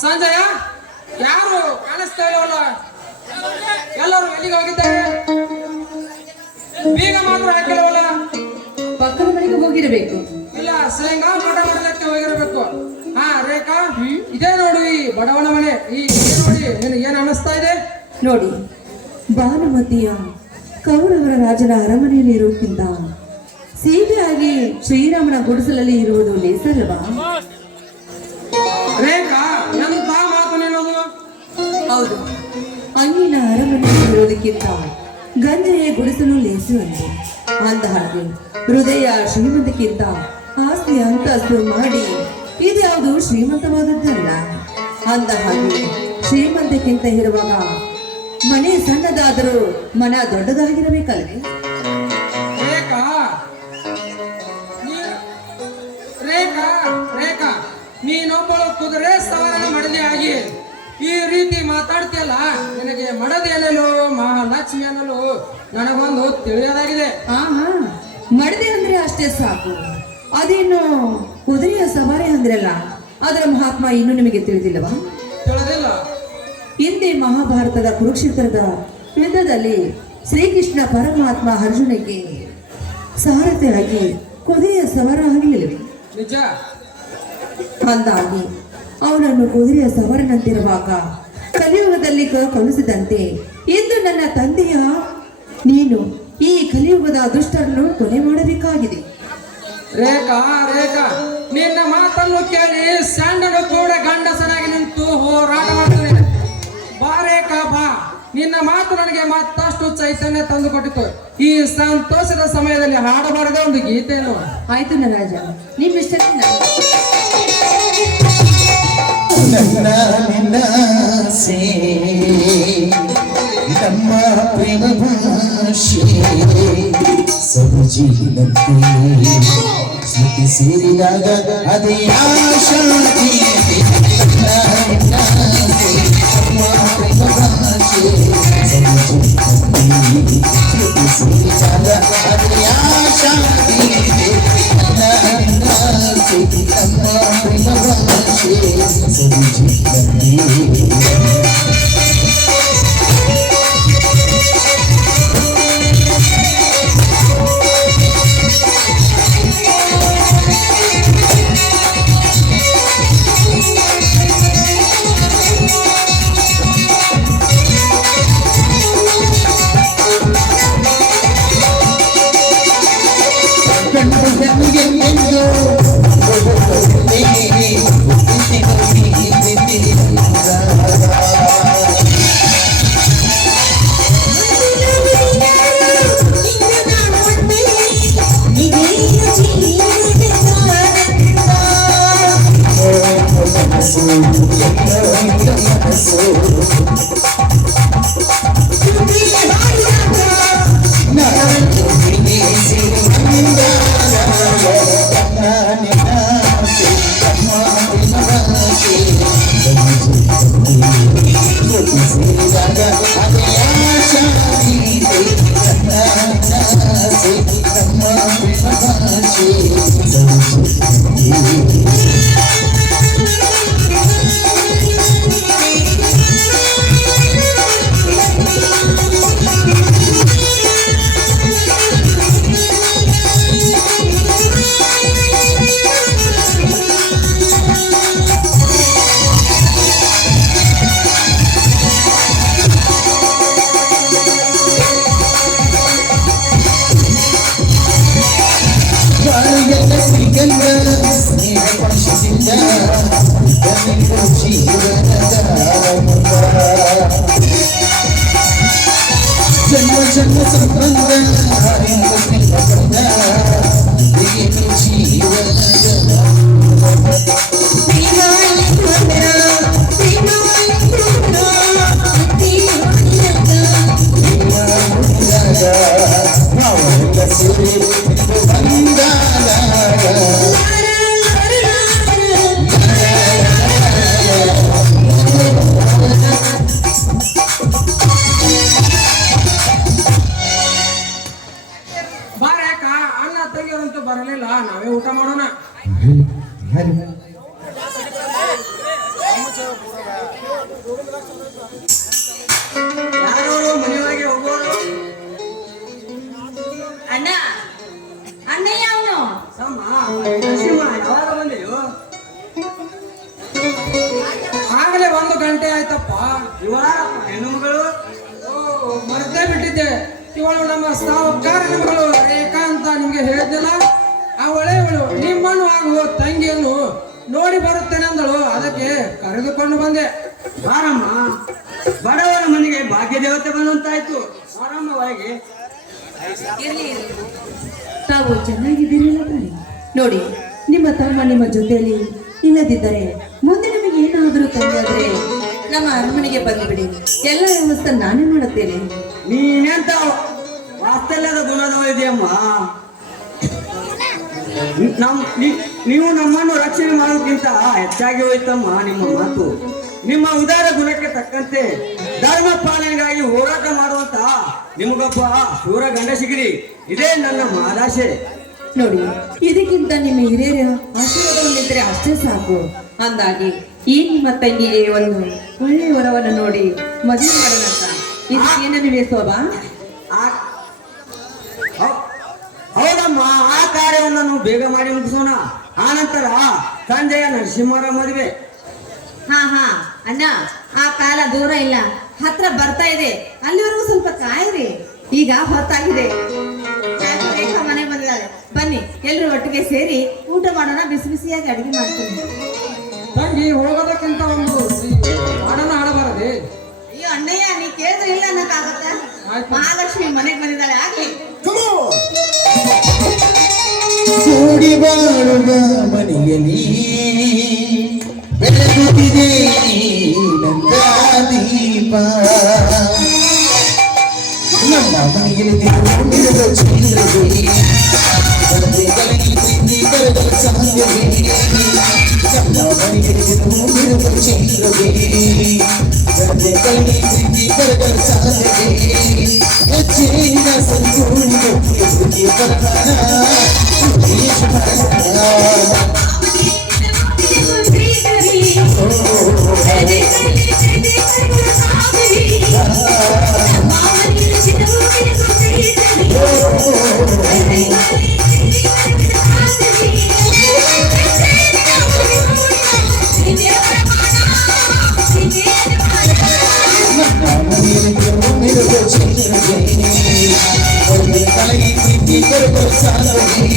ಸಂಜಯ ಯಾರು ಕಾಣಿಸ್ತಾ ಇಲ್ಲವಲ್ಲ? ಎಲ್ಲರೂ ಎಲ್ಲಿಗೆ ಹೋಗಿದ್ದಾರೆ? ಬೀಗ ಮಾತ್ರ ಹಾಕಿಲ್ಲವಲ್ಲ? ಪಕ್ಕದ ಮನೆಗೆ ಹೋಗಿರಬೇಕು. ಇಲ್ಲ, ಶೇಂಗಾ ಮಠ ಮಾಡಲಿಕ್ಕೆ ಹೋಗಿರಬೇಕು. ಹಾ ರೇಖಾ, ಇದೇ ನೋಡಿ ಈ ಬಡವನ ಮನೆ. ಈ ನೋಡಿ ನಿನಗೆ ಏನು ಅನಿಸ್ತಾ ಇದೆ? ನೋಡಿ, ಭಾನುಮತಿಯ ಕೌರವರ ರಾಜನ ಅರಮನೆಯಲ್ಲಿ ಇರುವುದಕ್ಕಿಂತ ಸೀತೆಯಾಗಿ ಶ್ರೀರಾಮನ ಗುಡಿಸಲಲ್ಲಿ ಇರುವುದು ಲೇಸಲ್ಲವಾ? ರೇಖಾ, ಎಂತ ಮಾತು ನಿನ್ನದು? ಹೌದು, ಅಣ್ಣಿನ ಅರಮನೆಯಲ್ಲಿ ಇರೋದಕ್ಕಿಂತ ಗಂಜೆಯ ಗುಡಿಸಲು ಲೇಸು ಅಂತೆ. ಅಂದ ಹಾಗೆ ಹೃದಯ ಶ್ರೀಮಂತಕ್ಕಿಂತ ಆಸ್ತಿ ಅಂತಸ್ತು ಮಾಡಿ ಇದ್ಯಾವುದು ಶ್ರೀಮಂತವಾದದ್ದಲ್ಲ. ಅಂದ ಹಾಗೆ ಶ್ರೀಮಂತಕ್ಕಿಂತ ಇರುವಾಗ ಮನೆ ಸಣ್ಣದಾದರೂ ಮನ ದೊಡ್ಡದಾಗಿರಬೇಕಲ್ವೇ? ರೇಖಾ ರೇಖಾ ರೇಖಾ ನೀನೊಬ್ಬಳು ಕುದುರೆ ಸವಾರನ ಮಡದಿ ಆಗಿ ಈ ರೀತಿ ಮಾತಾಡ್ತಿಯಲ್ಲ, ನಿನಗೆ ಮಡದಿ ಅನ್ನಲು ಮಹಾಲಕ್ಷ್ಮಿ ಅನ್ನಲು ನನಗೊಂದು ತಿಳಿಯೋದಾಗಿದೆ. ಮಡದಿ ಅಂದ್ರೆ ಅಷ್ಟೇ ಸಾಕು, ಅದೇನು ಕುದುರೆಯ ಸವಾರಿ ಅಂದ್ರಲ್ಲ, ಅದರ ಮಹಾತ್ಮ ಇನ್ನು ನಿಮಗೆ ತಿಳಿದಿಲ್ಲವಾ? ತಿಳಿದಿಲ್ಲ. ಹಿಂದೆ ಮಹಾಭಾರತದ ಕುರುಕ್ಷೇತ್ರದ ಯುದ್ಧದಲ್ಲಿ ಶ್ರೀಕೃಷ್ಣ ಪರಮಾತ್ಮ ಅರ್ಜುನಿಗೆ ಸಾರಥಿಯಾಗಿ ಕುದುರೆಯ ಸವಾರ ಆಗಲಿಲ್ಲವೇ? ನಿಜ. ಅಂದಾಗಿ ಅವನನ್ನು ಕುದುರೆಯ ಸವಾರನಂತಿರುವಾಗ ಕಲಿಯುಗದಲ್ಲಿ ಕಳಿಸಿದಂತೆ ಇಂದು ನನ್ನ ತಂದೆಯ ನೀನು ಈ ಕಲಿಯುಗದ ದುಷ್ಟರನ್ನು ಕೊನೆ ಮಾಡಬೇಕಾಗಿದೆ. ರೇಖಾ ರೇಖಾ, ನಿನ್ನ ಮಾತನ್ನು ಕೇಳಿ ಸ್ಯಾಂಡನು ಕೂಡ ಗಂಡಸನಾಗಿ ನಿಂತು ಹೋರಾಟ ಮಾಡ್ತಾನೆ. ಬಾ ರೇಖಾ ಬಾ, ನಿನ್ನ ಮಾತು ನನಗೆ ಮತ್ತಷ್ಟು ಚೈತನ್ಯ ತಂದು ಕೊಟ್ಟಿತು. ಈ ಸಂತೋಷದ ಸಮಯದಲ್ಲಿ ಹಾಡಬಾರದ ಒಂದು ಗೀತೆಯನ್ನು. ಆಯ್ತು ನರಾಜ, ನಿಮ್ಮಿಷ್ಟಕ್ಕೆ ನಮ್ಮ ಪ್ರೇಮ ಭಾಷೆ ಸಬಜೀನಂತೆ ಸ್ಮೃತಿ ಸೇರಿದಾಗ ಅದೇ ಆಶಾ ನಮ್ಮ ಪ್ರೇಮ ಭಾಷೆ ಸಬಜೀನಂತೆ ಸ್ಮೃತಿ ಸೇರಿದಾಗ ಅದೇ ಆಶಾ ನಮ್ಮ ಪ್ರೇಮ ಭಾಷೆ ಸಬಜೀನಂತೆ. ಜನ್ಮ ಸಂಬಂಧ ಜೀವನದ ತಂಗಿಯರಂತೂ ಬರಲಿಲ್ಲ, ನಾವೇ ಊಟ ಮಾಡೋಣ. ಯಾರವರು ಮನೆಯೊಳಗೆ ಹೋಗೋರು? ಅಣ್ಣ ಅಣ್ಣಯ್ಯ ಅವನು ತಮ್ಮ ನರಸಿಂಹ ಯಾವಾಗ ಬಂದೆಯೋ? ಆಗಲೇ 1 ಗಂಟೆ ಆಯ್ತಪ್ಪ. ಇವರಪ್ಪ ಹೆಣ್ಣು ಮಗಳು? ಮರ್ತೇ ಬಿಟ್ಟಿದ್ದೆ. ಇವಳು ನಮ್ಮ ಸಾಹುಕಾರ ಮಗಳು ರೇಖಾ ಅಂತ ನಿಮ್ಗೆ ಹೇಳಿದ್ದಿಲ್ಲ. ಆ ಒಳ್ಳೆಯವಳು ನಿಮ್ಮನ್ನು ಆಗುವ ತಂಗಿಯನ್ನು ನೋಡಿ ಬರುತ್ತೇನೆ ಅಂದಳು, ಅದಕ್ಕೆ ಕರೆದುಕೊಂಡು ಬಂದೆ. ಬಾರಮ್ಮ, ಬಡವರ ಮನೆಗೆ ಭಾಗ್ಯ ದೇವತೆ ಬಂದಂತಾಯ್ತು. ಬಾರಮ್ಮ ಒಳಗೆ. ತಾವು ಚೆನ್ನಾಗಿದ್ದೀರಲ್ಲ ತಾನೆ? ನೋಡಿ, ನಿಮ್ಮ ತಮ್ಮ ನಿಮ್ಮ ಜೊತೆಯಲ್ಲಿ ಇಲ್ಲದಿದ್ದರೆ ಮುಂದೆ ನಿಮಗೆ ಏನಾದರೂ ತೊಂದರೆ ನಮ್ಮ ಅರಮನೆಗೆ ಬಂದುಬಿಡಿ, ಎಲ್ಲ ವ್ಯವಸ್ಥೆ ನಾನೇ ಮಾಡುತ್ತೇನೆ. ನೀನೆಂತ ವಾತ್ಸಲ್ಯದ ಗುಣದವಳಿದೆಯಮ್ಮ. ನೀವು ನಮ್ಮನ್ನು ರಕ್ಷಣೆ ಮಾಡೋಕ್ಕಿಂತ ಹೆಚ್ಚಾಗಿ ಹೋಯ್ತಮ್ಮ ನಿಮ್ಮ ಮಾತು. ನಿಮ್ಮ ಉದಾರ ಗುಣಕ್ಕೆ ತಕ್ಕಂತೆ ಧರ್ಮ ಪಾಲನೆಗಾಗಿ ಹೋರಾಟ ಮಾಡುವಂತ ನಿಮಗೊಬ್ಬ ಶೂರ ಗಂಡ ಸಿಗಿರಿ, ಇದೇ ನನ್ನ ಮಹದಾಶೆ. ನೋಡಿ, ಇದಕ್ಕಿಂತ ನಿಮ್ಮ ಹಿರಿಯರ ಆಶೀರ್ವಾದವನ್ನಿದ್ರೆ ಅಷ್ಟೇ ಸಾಕು. ಅಂದಾಗಿ ಈ ನಿಮ್ಮ ತಂಗಿಗೆ ಒಂದು ಒಳ್ಳೆಯ ವರವನ್ನು ನೋಡಿ ಮದುವೆ ಮಾಡೋಣಂತ. ಇದಕ್ಕೇನನ್ನೇ ಶೋಭಾ? ಹೌದಮ್ಮ, ಆ ಕಾರ್ಯವನ್ನು ಬೇಗ ಮಾಡಿ ಮುಗಿಸೋಣ. ಆ ನಂತರ ಸಂಜೆಯ ನರಸಿಂಹರ ಮದುವೆ. ಹಾ ಅಣ್ಣ, ಆ ಕಾಲ ದೂರ ಇಲ್ಲ, ಹತ್ರ ಬರ್ತಾ ಇದೆ. ಅಲ್ಲಿವರೆಗೂ ಸ್ವಲ್ಪ ಕಾಯಿರಿ, ಈಗ ಹೊತ್ತಾಗಿದೆ. ರೇಖಾ ಮನೆ ಬಂದಿದ್ದಾರೆ, ಬನ್ನಿ ಎಲ್ರು ಒಟ್ಟಿಗೆ ಸೇರಿ ಊಟ ಮಾಡೋಣ. ಬಿಸಿ ಬಿಸಿಯಾಗಿ ಅಡಿಗೆ ಮಾಡ್ತೀನಿ. ತಂಗಿ ಹೋಗೋದಕ್ಕಿಂತ ಒಂದು ಹಾಡನ್ನ ಹಾಡಬಾರದೆ? ಅಯ್ಯೋ ಅಣ್ಣಯ್ಯ, ನೀ ಕೇಳಿದ್ರೆ ಇಲ್ಲ ಅನ್ನಕ್ಕಾಗತ್ತ? ಮಹಾಲಕ್ಷ್ಮಿ ಮನೆಗೆ ಬಂದಿದ್ದಾಳೆ, ಆಗ್ಲಿ. ಕೂಡಿ ಬಾಳುವ ಮನೆಯಲ್ಲಿ ಬೆಳಗುತ್ತಿದೆ ನಂದ ದೀಪ. ನಮ್ಮ ಮನೆಯಲ್ಲಿ ತಿರುಗಿರುವ ಚಂದ್ರವೇ ಕಲಗಿ ಪ್ರೀತಿ ಕರಗಲ ಸಾಧ್ಯವೇ. ನಮ್ಮ ಮನೆಯಲ್ಲಿ ತಿರುಗಿರುವ ಚಂದ್ರವೇ ಕಲಗಿ ಪ್ರೀತಿ ಕರಗಲ ಸಾಧ್ಯವೇ. ಹೆಚ್ಚಿನ ಸಂತೋಷ ಪರಮಾನ ಕಲಗಿ ಪ್ರೀತಿ ಕರಗಲ ಸಾಧ್ಯವೇ.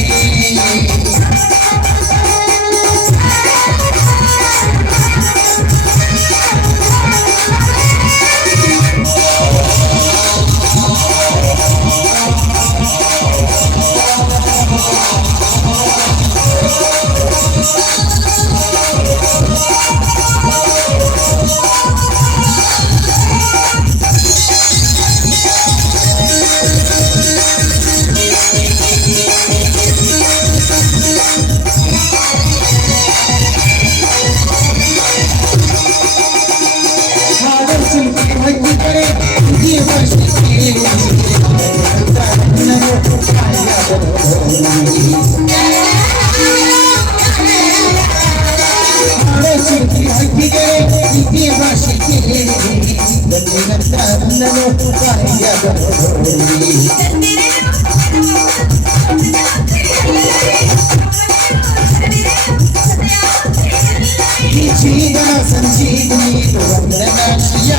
ಸಂಜೀವನಿ ವಂದನಾಶಿಯ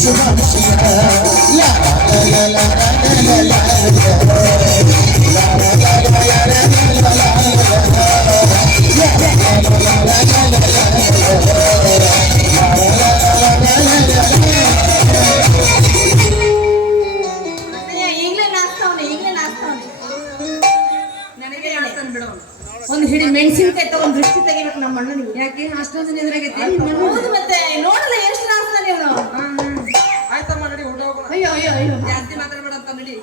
ಶುಭಾಶಯ ಲಾ ಲಾ ಲಾ ಲಾ ಲಾ ಒಂದು ಹಿಡಿ ಮೆಣಸಿನಕಾಯಿ ತಗೊಂಡ್ ದೃಷ್ಟಿ ತೆಗಿಬೇಕು ನಮ್ಮ ಅಣ್ಣನಿಗೆ. ಯಾಕೆ ಅಷ್ಟೊಂದು ಎದುರಾಗೈತೆ? ಹೌದು, ಮತ್ತೆ ನೋಡಲ್ಲ ಎಷ್ಟು ನಾಚ್ತಾನೆ ಇವನು. ಆಯ್ತಮ್ಮ, ನಡಿ ಊಟ ಹೋಗೋಣ. ಅಯ್ಯೋ ಅಯ್ಯೋ ಅಯ್ಯೋ, ಜಾಸ್ತಿ ಮಾತಾಡ್ಬೇಡ ಅಂತ ನಡಿ.